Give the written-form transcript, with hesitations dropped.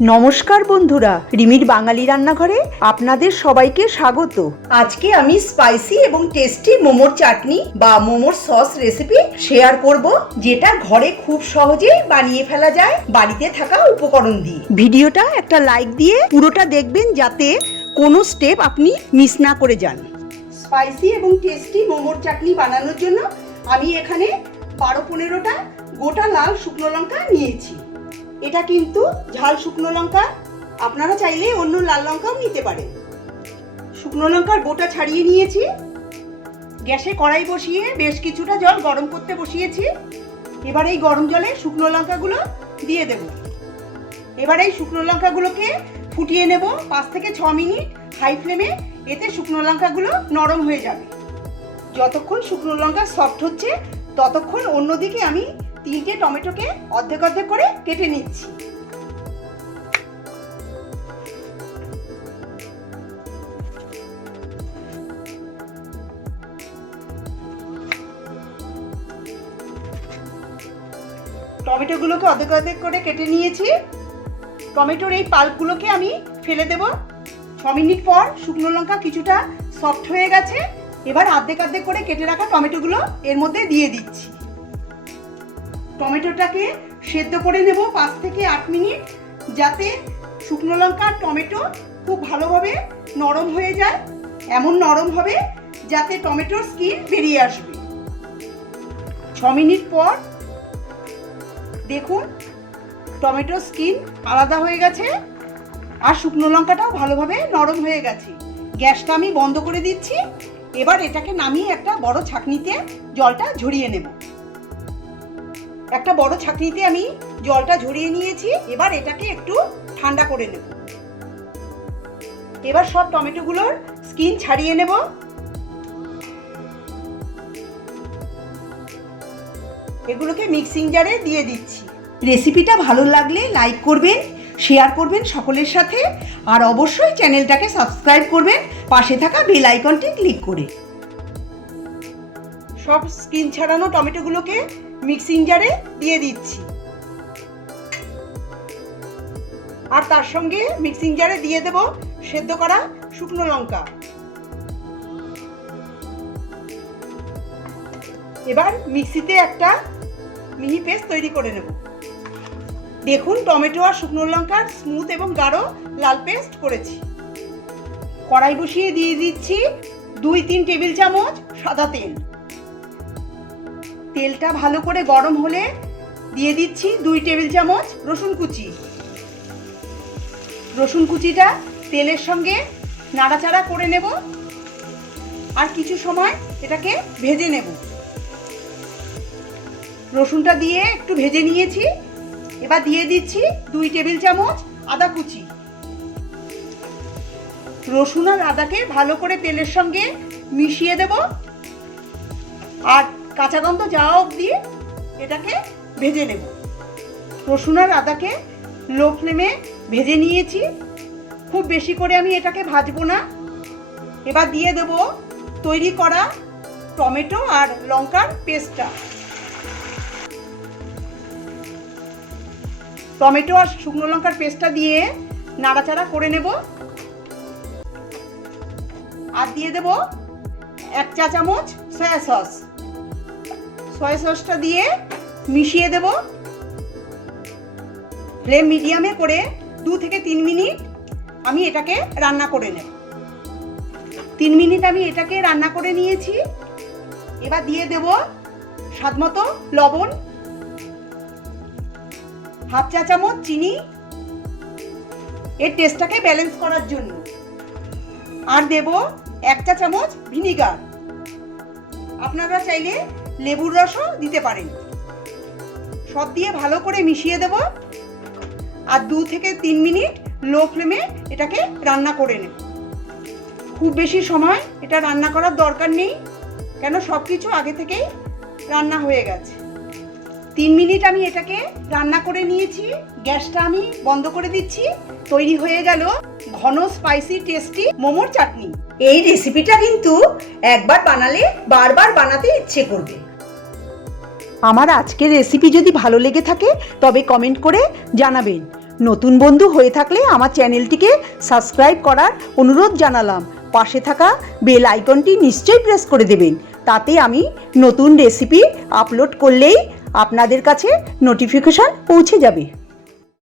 নমস্কার বন্ধুরা, রিমির বাঙালি রান্নাঘরে আপনাদের সবাইকে স্বাগত। আজকে আমি স্পাইসি এবং টেস্টি মোমোর চাটনি বা মোমোর সস রেসিপি শেয়ার করব, যেটা ঘরে খুব সহজে বানিয়ে ফেলা যায় বাড়িতে থাকা উপকরণ দিয়ে। ভিডিওটা একটা লাইক দিয়ে পুরোটা দেখবেন, যাতে কোনো স্টেপ আপনি মিস না করে যান। স্পাইসি এবং টেস্টি মোমোর চাটনি বানানোর জন্য আমি এখানে 12-15টা গোটা লাল শুকনো লঙ্কা নিয়েছি। এটা কিন্তু ঝাল শুকনো লঙ্কা, আপনারা চাইলে অন্য লাল লঙ্কাও নিতে পারেন। শুকনো লঙ্কার গোটা ছাড়িয়ে নিয়েছি। গ্যাসে কড়াই বসিয়ে বেশ কিছুটা জল গরম করতে বসিয়েছি। এবার এই গরম জলে শুকনো লঙ্কাগুলো দিয়ে দেব। এবার এই শুকনো লঙ্কাগুলোকে ফুটিয়ে নেব 5 থেকে 6 মিনিট হাই ফ্লেমে। এতে শুকনো লঙ্কাগুলো নরম হয়ে যাবে। যতক্ষণ শুকনো লঙ্কা সফট হচ্ছে ততক্ষণ অন্যদিকে আমি 3টে টমেটোকে অর্ধেক অর্ধেক করে কেটে নিচ্ছি। টমেটোগুলোকে অর্ধেক অর্ধেক করে কেটে নিয়েছি। টমেটোর এই পাল্পগুলোকে আমি ফেলে দেব। 6 মিনিট পর শুকনো লঙ্কা কিছুটা সফট হয়ে গেছে। এবার অর্ধেক অর্ধেক করে কেটে রাখা টমেটোগুলো এর মধ্যে দিয়ে দিচ্ছি। টমেটোটাকে সেদ্ধ করে নেব 5 থেকে 8 মিনিট, যাতে শুকনো লঙ্কা আর টমেটো খুব ভালোভাবে নরম হয়ে যায়। এমন নরম হবে যাতে টমেটোর স্কিন বেরিয়ে আসবে। 6 মিনিট পর দেখুন টমেটোর স্কিন আলাদা হয়ে গেছে আর শুকনো লঙ্কাটাও ভালোভাবে নরম হয়ে গেছে। গ্যাসটা আমি বন্ধ করে দিচ্ছি। এবার এটাকে নামিয়ে একটা বড় ছাঁকনিতে জলটা ঝরিয়ে নেব। একটা বড় ছাঁকনিতে আমি জলটা ঝরিয়ে নিয়েছি। এবার এটাকে একটু ঠান্ডা করে নেব। এবার সব টমেটোগুলোর স্কিন ছাড়িয়ে নেব। এগুলোকে মিক্সিং জারে দিয়ে দিচ্ছি। রেসিপিটা ভালো লাগলে লাইক করবেন, শেয়ার করবেন সকলের সাথে, আর অবশ্যই চ্যানেলটাকে সাবস্ক্রাইব করবেন পাশে থাকা বেল আইকনটি ক্লিক করে। সব স্কিন ছাড়ানো টমেটোগুলোকে মিক্সিং জারে দিয়ে দিচ্ছি। আর তার সঙ্গে মিক্সিং জারে দিয়ে দেব সেদ্ধ করা শুকনো লঙ্কা। এবার মিক্সিতে একটা মিহি পেস্ট তৈরি করে নেব। দেখুন টমেটো আর শুকনো লঙ্কার স্মুথ এবং গাঢ় লাল পেস্ট করেছি। কড়াই বসিয়ে দিয়ে দিচ্ছি 2-3 টেবিল চামচ সাদা তেল। তেলটা ভালো করে গরম হলে দিয়ে দিচ্ছি 2 টেবিল চামচ রসুন কুচি। রসুন কুচিটা তেলের সঙ্গে নাড়াচাড়া করে নেব আর কিছু সময় এটাকে ভেজে নেব। রসুনটা দিয়ে একটু ভেজে নিয়েছি। এবার দিয়ে দিচ্ছি 2 টেবিল চামচ আদা কুচি। রসুন আর আদাকে ভালো করে তেলের সঙ্গে মিশিয়ে দেব আর কাঁচা গন্ধ যাওয়া অবধি এটাকে ভেজে নেব। রসুন আর আদাকে লো ফ্লেমে ভেজে নিয়েছি। খুব বেশি করে আমি এটাকে ভাজবো না। এবার দিয়ে দেব তৈরি করা টমেটো আর লঙ্কার পেস্টটা। টমেটো আর শুকনো লঙ্কার পেস্টটা দিয়ে নাড়াচাড়া করে নেব। আর দিয়ে দেব 1 চা চামচ সয়া সস। সয়া সসটা দিয়ে মিশিয়ে দেব। ফ্লেম মিডিয়ামে করে 2 থেকে 3 মিনিট আমি এটাকে রান্না করে নেব। 3 মিনিট আমি এটাকে রান্না করে নিয়েছি। এবার দিয়ে দেব স্বাদমতো লবণ, 1/2 চা চামচ চিনি এর টেস্টটাকে ব্যালেন্স করার জন্য, আর দেব 1 চা চামচ ভিনিগার। আপনারা চাইলে লেবুর রসও দিতে পারেন। সব দিয়ে ভালো করে মিশিয়ে দেব আর 2 থেকে 3 মিনিট লো ফ্লেমে এটাকে রান্না করে নেব। খুব বেশি সময় এটা রান্না করার দরকার নেই, কেন সব কিছু আগে থেকেই রান্না হয়ে গেছে। 3 মিনিট আমি এটাকে রান্না করে নিয়েছি। গ্যাসটা আমি বন্ধ করে দিচ্ছি। তৈরি হয়ে গেল ঘন স্পাইসি টেস্টি মোমোর চাটনি। এই রেসিপিটা কিন্তু একবার বানালে বারবার বানাতে ইচ্ছে করবে। আমার আজকের রেসিপি যদি ভালো লেগে থাকে তবে কমেন্ট করে জানাবেন। নতুন বন্ধু হয়ে থাকলে আমার চ্যানেলটিকে সাবস্ক্রাইব করার অনুরোধ জানালাম। পাশে থাকা বেল আইকনটি নিশ্চয়ই প্রেস করে দেবেন, তাতে আমি নতুন রেসিপি আপলোড করলেই আপনাদের কাছে নোটিফিকেশন পৌঁছে যাবে।